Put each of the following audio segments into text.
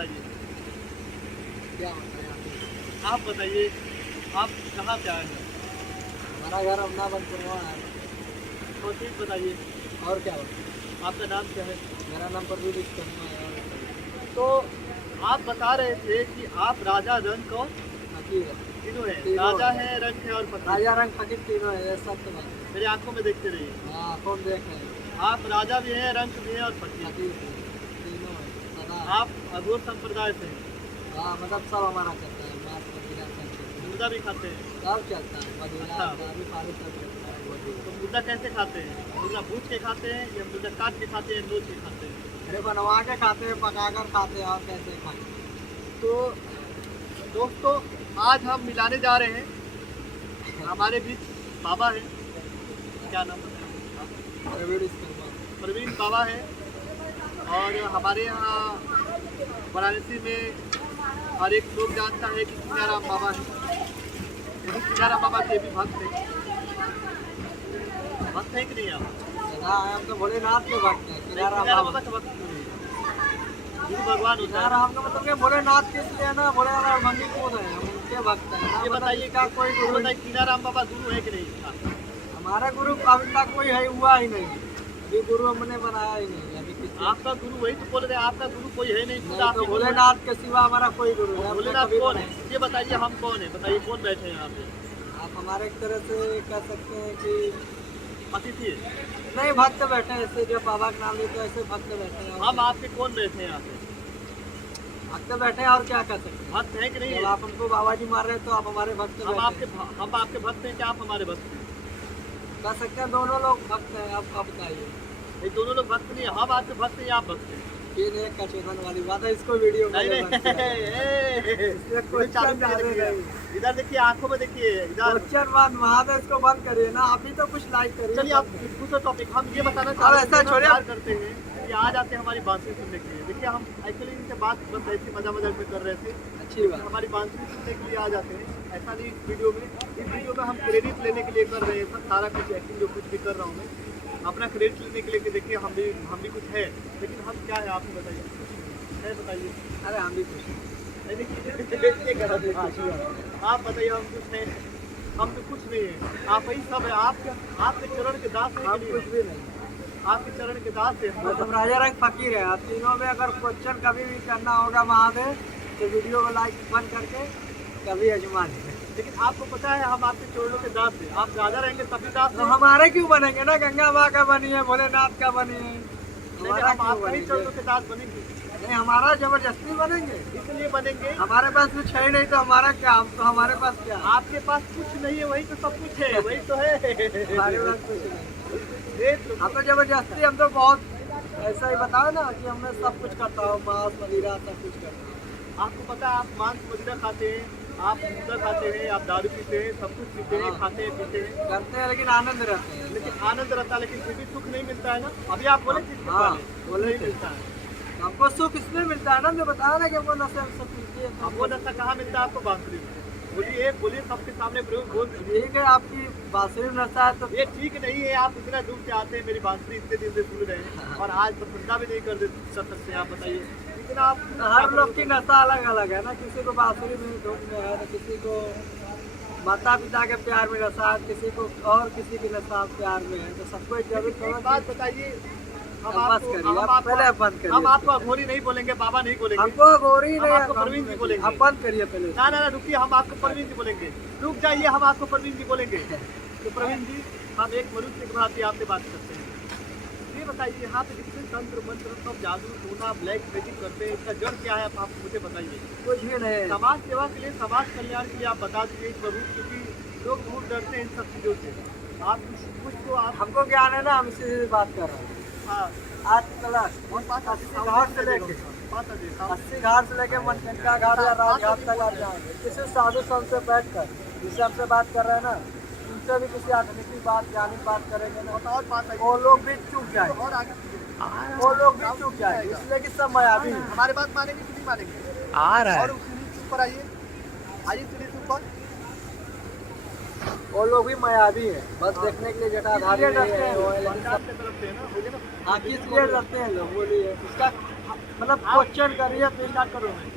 बताइए, क्या बताएं आप बताइए, आप कहाँ से आए हैं? हमारा घर अमनाबाद है। तो ठीक बताइए, और क्या बताएं? आपका नाम क्या है? मेरा नाम परवीन शर्मा है। और बताइए। तो आप बता रहे थे कि आप राजा, रंक और फकीर है। तीनों हैं, तीनों राजा है। है, रंक है और फकीर। राजा रंग फकीर तीनों है, ये सब तो बात है। मेरी आंखों में देखते रहिए, हाँ कौन देख रहे हैं? आप राजा भी हैं, रंक भी हैं और फकीर। फकीर है, तीनों है सदा। आप अघोर संप्रदाय से हैं, हाँ मतलब सब हमारा चलता है, मांस मदिरा सब चलता है। मुर्गा भी खाते हैं। सब चलता है, मदिरा अच्छा। दारू फारू सब चलता है। तो मुर्गा कैसे खाते हैं? मुर्गा भूज के खाते हैं या मुर्गा काट के खाते हैं, नोच के खाते हैं? अरे बनवा के खाते हैं, पका कर खाते हैं, और कैसे खाते हैं? तो दोस्तों, आज हम मिलाने जा रहे हैं, हमारे बीच बाबा है, क्या नाम बताएं? प्रवीण शर्मा। प्रवीण बाबा है। और हमारे यहाँ वाराणसी में हर एक लोग जानता है कि कीनाराम बाबा है। यही कीनाराम बाबा के भी भक्त हैं। भक्त हैं कि नहीं आप? हाँ हम तो भोलेनाथ के भक्त हैं। कीनाराम कीनाराम बाबा का भक्त क्यों नहीं? गुरु भगवान होता है। कीनाराम का मतलब कि भोलेनाथ के लिए ना, भोलेनाथ और मंदिर कौन है, हम उनके भक्त हैं ना। ये मतलब बताइए, इसका कोई ये गुरु बताइए कीनाराम बाबा गुरु है कि नहीं? हमारा गुरु अभी तक कोई है हुआ ही नहीं। अभी गुरु हमने बनाया ही नहीं अभी किसी। आपका गुरु, वही तो बोल रहे हैं, आपका गुरु कोई है नहीं, खुद नहीं आप तो ही गुरु हैं। भोलेनाथ के सिवा हमारा कोई गुरु है। भोलेनाथ कौन है? ये बताइए, हम कौन है? बताइए, कौन बैठे हैं यहाँ पे? आप हमारे एक तरह से कह सकते हैं कि अतिथि है। नहीं भक्त बैठे हैं, ऐसे जब बाबा का नाम लेते ऐसे भक्त बैठे हैं। हम आपके कौन बैठे हैं यहाँ पे? भक्त बैठे हैं, और क्या कह सकते हैं? भक्त हैं कि नहीं जब है? आप हमको बाबा जी मार रहे हैं तो आप हमारे भक्त हम बैठे हैं। आपके भक्त हैं, क्या आप हमारे भक्त हैं? कह सकते हैं दोनों लोग भक्त हैं। आप बताइए। ये दोनों लोग भक्त नहीं है, हम आपके भक्त हैं या आप भक्त हैं? तीन एक का चेतन वाली बात है, इसको वीडियो में नहीं मत किया करो। नहीं, कोई चालू क्वेश्चन करके डाले देखिए, नहीं। इधर देखिए, आंखों में देखिए, इधर। क्वेश्चन बाद महादेव इसको बंद करिए ना, अभी तो कुछ लाइक करिए। चलिए आप पूछो टॉपिक। हम ये बताना अब चाह रहे ऐसा हैं, छोड़िए। प्यार करते हैं कि आज आते हैं हमारी बांसुरी सुनने के लिए। देखिए, हम एक्चुअली इनसे बात बस ऐसी मजा मजाक में कर रहे थे। अच्छी बात। हमारी बांसुरी सुनने के लिए आ जाते हैं, ऐसा नहीं। इस वीडियो में हम क्रेडिट लेने के लिए कर रहे हैं। सारा कुछ एक्टिंग जो कुछ भी कर रहा हूँ मैं, अपना क्रेडिट लेने के लिए कि देखिए हम भी कुछ है, लेकिन हम क्या है आप ही बताइए, है बताइए। अरे हम भी खुश हैं। आप बताइए, हम कुछ हैं? हम तो कुछ नहीं है, आप ही सब है। आपके चरण के दास है हम कि कुछ नहीं? भी नहीं। आपके चरण के दास है। मतलब राजा रंग फकीर है। आप तीनों में अगर क्वेश्चन कभी भी करना होगा महादेव, तो वीडियो को लाइक बंद करके कभी आजमा लें। लेकिन आपको पता है, हम आपके चरणों के दास हैं। आप राजा रहेंगे तभी दास तो हैं। हमारे क्यों बनेंगे ना, गंगा माँ का बनी है, भोलेनाथ का बनी है। नहीं, हमारा हम क्यों आपके ही चरणों बनेंगे? के दास बनेंगे, नहीं हमारा जबरदस्ती बनेंगे। इसलिए बनेंगे। हमारे पास कुछ है ही नहीं तो हमारा क्या, हम तो हमारे पास क्या। आपके पास कुछ नहीं है, वही तो सब कुछ है, वही तो है। हमारे पास कुछ नहीं। ये तो हम तो जबरदस्ती, हम तो बहुत ऐसा ही बताओ ना कि हमने सब कुछ करता हूँ, मांस मदिरा सब कुछ करता हूँ। आपको पता है, आप मांस मदिरा खाते हैं, आप मुर्गा खाते हैं, आप दारू पीते हैं, सब कुछ पीते हैं, खाते हैं, पीते हैं, करते हैं लेकिन आनंद रहते हैं। लेकिन आनंद रहता है, लेकिन फिर भी सुख नहीं मिलता है ना। अभी आप बोले किसके हाँ, पहले बोले नहीं थे। मिलता है। हमको सुख इसमें मिलता है ना, मैं बताया ना कि हमको नशे में सब पीते हैं। अब वो नशा कहाँ मिलता है आपको? बांसुरी में। बोलिए सबके सामने प्रयोग बोल दीजिए। ठीक है, आपकी बांसुरी में नशा है तो ये ठीक नहीं है, आप इतना दूर से आते हैं, मेरी बांसुरी इतने दिन से सुन रहे हैं और आज प्रशंसा भी नहीं कर सकते। आप बताइए, इतना आप हर लोग की नशा अलग अलग है ना। किसी को बांसुरी में धुन में है, तो किसी को माता पिता के प्यार में नशा है, किसी को और किसी की नशा प्यार में है। तो सबको एक जरूर एक बात बताइए, हम बस आपको करिए, आप पहले बंद करिए। हम आपको अघोरी नहीं बोलेंगे, बाबा नहीं बोलेंगे। हमको गोरी हम नहीं, आपको प्रवीण जी बोलेंगे। आप बंद करिए पहले। ना ना ना, रुकिए, हम आपको प्रवीण जी बोलेंगे। रुक जाइए, हम आपको प्रवीण जी बोलेंगे। तो प्रवीण जी, हम एक मनुष्य के भांति आपसे बात करते हैं। ये बताइए, यहाँ पे जितने तंत्र मंत्र सब जादू टोना ब्लैक मैजिक करते हैं, इसका जड़ क्या है? आप मुझे बताइए। कुछ भी नहीं। समाज सेवा के लिए, समाज कल्याण के लिए आप बता दीजिए प्रभु, क्योंकि लोग बहुत डरते हैं इन सब चीज़ों से। आप कुछ तो आप हमको ज्ञान है ना, हम इसी से बात कर रहे हैं। हाँ, आज क्लास और बात 80 घाट से लेके बात आगे साहब। 80 घाट से लेके मनकंका घाट या राजघाट तक आप जाएंगे। किसी साधु संत से बैठ कर जिससे हमसे बात कर रहे हैं ना, उनसे भी किसी आध्यात्मिक बात ज्ञानी बात करेंगे ना, और बात आइए, वो लोग भी चूक जाए, और आगे वो लोग भी चूक जाए, इसलिए कि सब मायावी हैं। हमारी बात मानेंगे कि नहीं मानेंगे? आ रहा और सीढ़ी ऊपर आइए, सीढ़ी से ऊपर। वो लोग भी मायावी है, बस देखने के लिए जटाधारी नहीं है, वो है, लेकिन सब तरफ से है ना, हो गया ना। हाँ किस लिए डरते हैं लोग, बोलिए। इसका मतलब क्वेश्चन करिए फिर स्टार्ट करो मैं।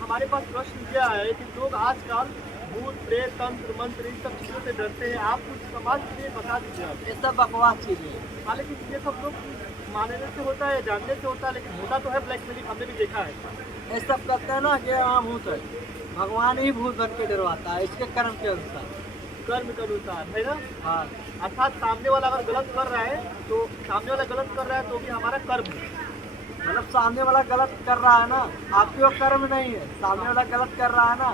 हमारे पास प्रश्न क्या है कि लोग आजकल भूत प्रेत तंत्र मंत्र इन सब चीज़ों से डरते हैं। आप कुछ समाज के लिए बता दीजिए आप। ये सब बकवास चीजें हैं। हाँ, लेकिन ये सब लोग मानने से होता है, जानने से होता है, लेकिन होता तो है ब्लैकमेलिंग, हमने भी देखा है। ये सब करते हैं ना कि हाँ भूत है, भगवान ही भूत बन के डरवाता है इसके कर्म के अनुसार। कर्म के अनुसार है ना। हाँ, अर्थात सामने वाला अगर गलत कर रहा है तो सामने वाला गलत कर रहा है तो भी हमारा कर्म है। मतलब सामने वाला गलत कर रहा है ना, आपके वो कर्म नहीं है, सामने वाला गलत कर रहा है ना,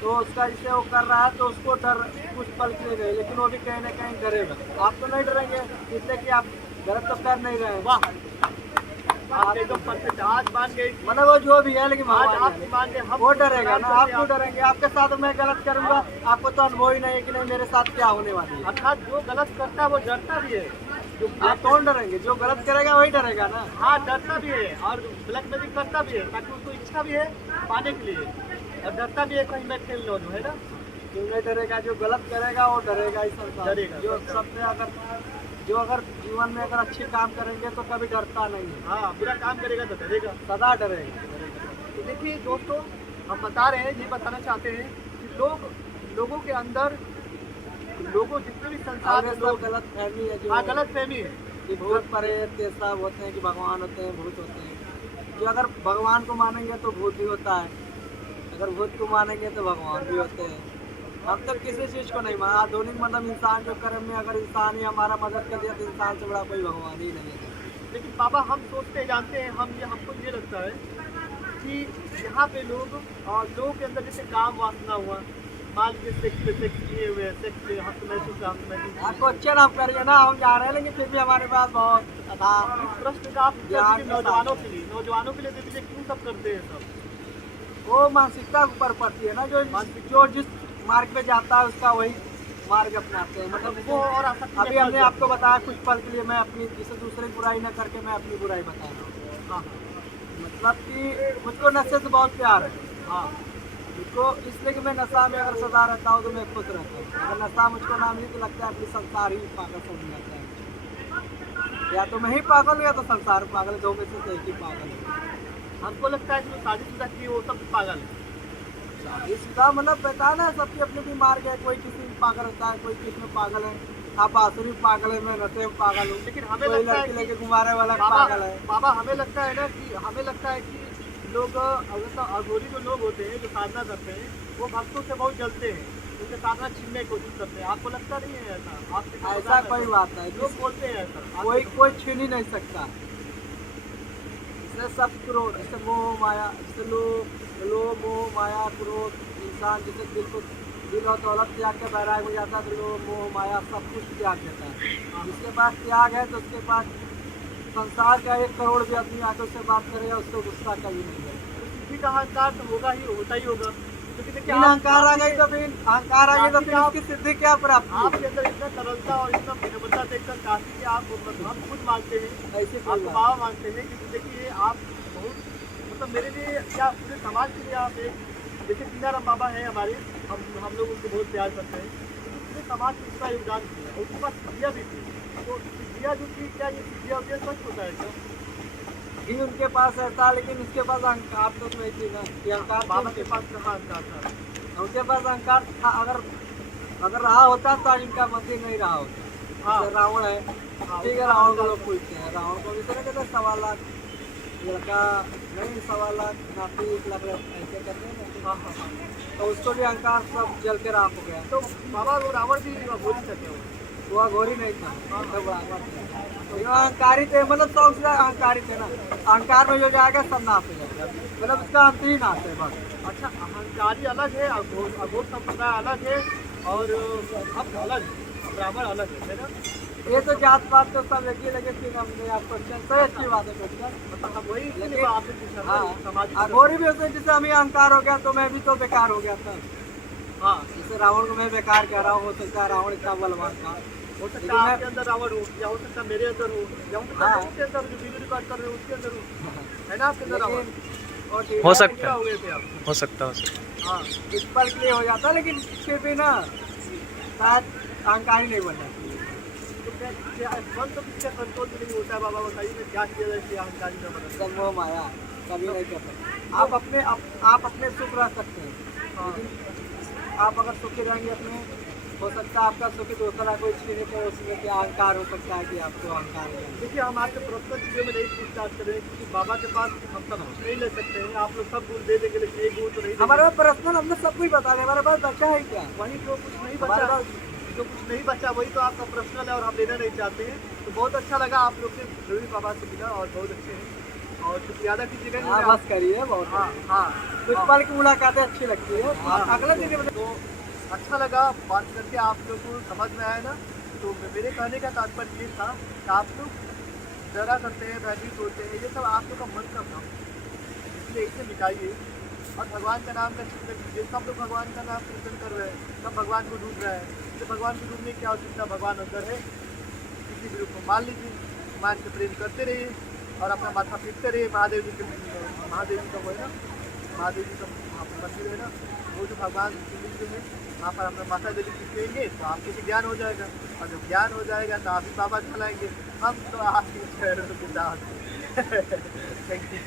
तो उसका जैसे वो कर रहा है तो उसको डर कुछ पल के लिए गए, लेकिन वो भी कहीं ना कहीं डरेगा। आप तो नहीं डरेंगे इसलिए कि आप गलत तो कर नहीं रहे हैं। वाह, आप एकदम परफेक्ट। आज मान गए, मतलब वो जो भी है, लेकिन आज भगवान आप है। मान गए, हम वो डरेगा ना, आप क्यों डरेंगे? आपके साथ मैं गलत करूंगा, आपको तो अनुभव ही नहीं है कि नहीं मेरे साथ क्या होने वाली है। अर्थात जो गलत करता है वो डरता भी है। जो आप कौन डरेंगे? जो गलत करेगा वही डरेगा ना। हाँ, डरता भी है और ब्लैकमेलिंग करता भी है, ताकि उसको इच्छा भी है पाने के लिए, और डरता भी है कहीं मैं खेल लो है ना। जो नहीं डरेगा, जो गलत करेगा वो डरेगा ही संसार। डरेगा। जो सबसे अगर जीवन में अगर अच्छे काम करेंगे तो कभी डरता नहीं है, हाँ, बुरा काम करेगा तो डरेगा। सदा डरेगा। तो देखिए दोस्तों, हम बता रहे हैं, ये बताना चाहते हैं कि लोगों के अंदर, लोगों जितने भी संसार और में ये सब लोग, गलत फहमी है जो हाँ, गलत फहमी है। कि भूत प्रेत ये सब होते हैं, कि भगवान होते हैं, भूत होते हैं। जो अगर भगवान को मानेंगे तो भूत भी होता है, अगर भूत को मानेंगे तो भगवान भी होते हैं। हम तो किसी चीज़ को नहीं माना। आधुनिक मतलब इंसान जो कर्म में अगर इंसान ही हमारा मदद कर दिया तो इंसान से बड़ा कोई भगवान ही नहीं है। लेकिन बाबा, हम सोचते हैं, जानते हैं, हमको ये लगता है कि यहाँ पे लोगों के अंदर जैसे काम वासना हुआ, मान लीजिए सेक्स किए हुए हैं, सेक्स हम तो महसूस क्वेश्चन आप करिए ना, हम जा रहे हैं, लेकिन फिर भी हमारे पास बहुत था। प्रश्न का आप उत्तर दीजिए नौजवानों के लिए दे दीजिए, क्यों सब करते हैं सब। वो मानसिकता के ऊपर पड़ती है ना, जो जिस मार्ग पे जाता है उसका वही मार्ग अपनाते हैं। मतलब वो और आसक्ति अभी हमने आपको बताया कुछ पल के लिए, मैं अपनी जिसे दूसरे की बुराई न करके मैं अपनी बुराई बता रहा हूँ। हाँ, मतलब कि मुझको नशे से बहुत प्यार है। हाँ, मुझको इसलिए कि मैं नशा में अगर सदा रहता हूँ तो मैं खुश रहता हूँ। अगर नशा मुझको ना मिले तो लगता है अपनी संसार ही पागल समझ जाता है। या तो मैं ही पागल हूँ या तो संसार पागल, दो में से एक ही पागल है। हमको लगता है कि जो शादीशुदा की वो सब पागल है। शादीशुदा मतलब पता ना, सबकी अपनी अपनी मार्ग है। कोई किसी में पागल होता है, कोई किसी में पागल है। आप बांसुरी में पागल है, मैं नशे में पागल हूँ। लेकिन हमें कोई लगता है लड़की लेके घुमाने वाला पागल है। बाबा, हमें लगता है ना कि लोग, अघोरी जो लोग होते हैं, जो साधना करते हैं, वो भक्तों से बहुत जलते हैं, उनसे साधना छीनने की कोशिश करते हैं। आपको लगता नहीं है ऐसा? आपसे ऐसा कोई बात नहीं, लोग बोलते हैं ऐसा। कोई छीन ही नहीं सकता। इससे सब क्रोध, इससे मोह माया, इससे लोभ मोह माया क्रोध, इंसान जैसे दिल और दौलत त्याग के बैराग हो जाता है तो लोभ मोह माया सब कुछ त्याग देता है। जिसके पास त्याग है तो उसके पास संसार का 1 करोड़ भी आदमी आके उससे बात करेगा, उसको गुस्सा कभी नहीं है। किसी का अहंकार तो होता ही होगा। क्योंकि देखिए, अहंकार आ गई तो फिर उसकी सिद्धि क्या प्राप्त होगी? आपके अंदर इतना सरलता और इतना विनम्रता देखकर काफी कि आप हम खुद मानते हैं, ऐसे कोई आपको बात बाबा मानते हैं, क्योंकि देखिए आप बहुत, मतलब मेरे लिए क्या पूरे समाज के लिए आप एक, जैसे सीताराम बाबा हैं हमारे, हम लोग उनको बहुत प्यार करते हैं, क्योंकि पूरे समाज में इसका योगदान किया और उसके पास सिद्धियाँ भी थी। तो सिद्धियाँ जो थी, क्या ये सिद्धियाँ होती है, सच होता है क्या? ही उनके पास रहता, लेकिन उसके पास अहंकार तो नहीं थी ना। कि अहंकार बाबा के पास कहाँ अहंकार था? उनके पास अहंकार था। अगर रहा होता तो आज इनका मंदिर नहीं रहा होता। हाँ, जैसे रावण है, ठीक है, रावण को लोग पूछते हैं, रावण को भी तो कहते हैं 1.25 लाख लड़का नहीं, 1.25 लाख नाती 1 लाख ऐसे करते हैं ना। हाँ, हाँ, तो उसको भी अहंकार सब जल के राख हो गया। तो बाबा वो रावण भी बोल सकते हो। वो अघोरी नहीं था, तो बराबर था। तो जो अहंकारी थे, मतलब 100 से अहंकारी थे ना। अहंकार में जो जाएगा सब नाश हो जाएगा, मतलब उसका अंत ही नाश है बस। अच्छा, अहंकारी अलग है, अघोर संप्रदाय अलग है, और भक्त अलग है, ब्राह्मण अलग है ना। ये तो जात पात तो सब एक ही लगे। फिर हमने आप क्वेश्चन सही अच्छी बात है क्वेश्चन। मतलब हम वही लेकिन आपने पूछा ना, हाँ, समाज। अघोरी भी होते हैं, जैसे हमें अहंकार हो गया तो मैं भी तो बेकार हो गया था। हाँ, जैसे रावण को मैं बेकार कह रहा हूँ, हो सकता है रावण इतना बलवान था, हो सकता है आपके अंदर रावण हो, या हो सकता है मेरे अंदर हो, या हो सकता है हाँ। उसके अंदर जो वीडियो रिकॉर्ड कर रहे हो उसके अंदर हो, है ना आपके अंदर रावण। और हो सकता हो गए थे आप। हो सकता है। हाँ, इस पल के लिए हो जाता, लेकिन फिर भी ना शायद अहंकारी नहीं बनना चाहिए। तो मन तो किसी का कंट्रोल भी नहीं होता है। बाबा बताइए क्या किया जाए कि अहंकारी न बने। सब मोह माया कभी नहीं कर सकते। आप अपने सुख रह सकते हैं, हाँ। लेकिन आप अगर सुखी रहेंगे अपने, हो सकता है आपका सुखी दूसरा कोई छीने पर उसमें क्या अहंकार हो सकता है कि आपको अहंकार है। देखिए हम आपसे पर्सनल चीज़ों में नहीं पूछताछ करें क्योंकि बाबा के पास हम सब कुछ नहीं ले सकते हैं। आप लोग सब गुण दे देंगे लेकिन एक गुण तो नहीं देंगे। हमारे पास पर्सनल हमने सब कुछ बता दिया, हमारे पास बचा है क्या? वही जो कुछ नहीं हमारे बचा, पास जो कुछ नहीं बचा वही तो आपका पर्सनल है और हम लेना नहीं चाहते हैं। तो बहुत अच्छा लगा आप लोग से रवि बाबा से मिला और बहुत अच्छे हैं और शुक्रिया अदा कीजिएगा। हाँ बस करिए, बहुत हाँ हाँ कुछ पल की मुलाकातें अच्छी लगती है। हाँ। अगले दिन तो अच्छा लगा बात करके, आप लोग को समझ में आया ना। तो मेरे कहने का तात्पर्य ये था कि आप लोग डरा करते हैं, भयभीत होते हैं, ये सब आप लोग का मन का भ्रम है। इसलिए इसे मिटाइए और भगवान का नाम का चिंतन कीजिए। सब लोग भगवान का नाम चिंतन कर रहे हैं, सब भगवान को ढूंढ रहे हैं। तो भगवान को ढूंढने की क्या आवश्यकता, भगवान अंदर है। किसी भी रूप को मान लीजिए, मान के प्रेम करते रहिए और अपना माथा पीटते रहिए। महादेव जी का वो है ना, महादेव जी का मंदिर है ना, वो जो भगवान शिवलिंग जो है वहाँ पर अपना माथा यदि पीटेंगे तो आपको भी ज्ञान हो जाएगा और जब ज्ञान हो जाएगा तो आप भी बाबा कहलाएंगे। हम तो आपके चरणों के साथ थैंक यू।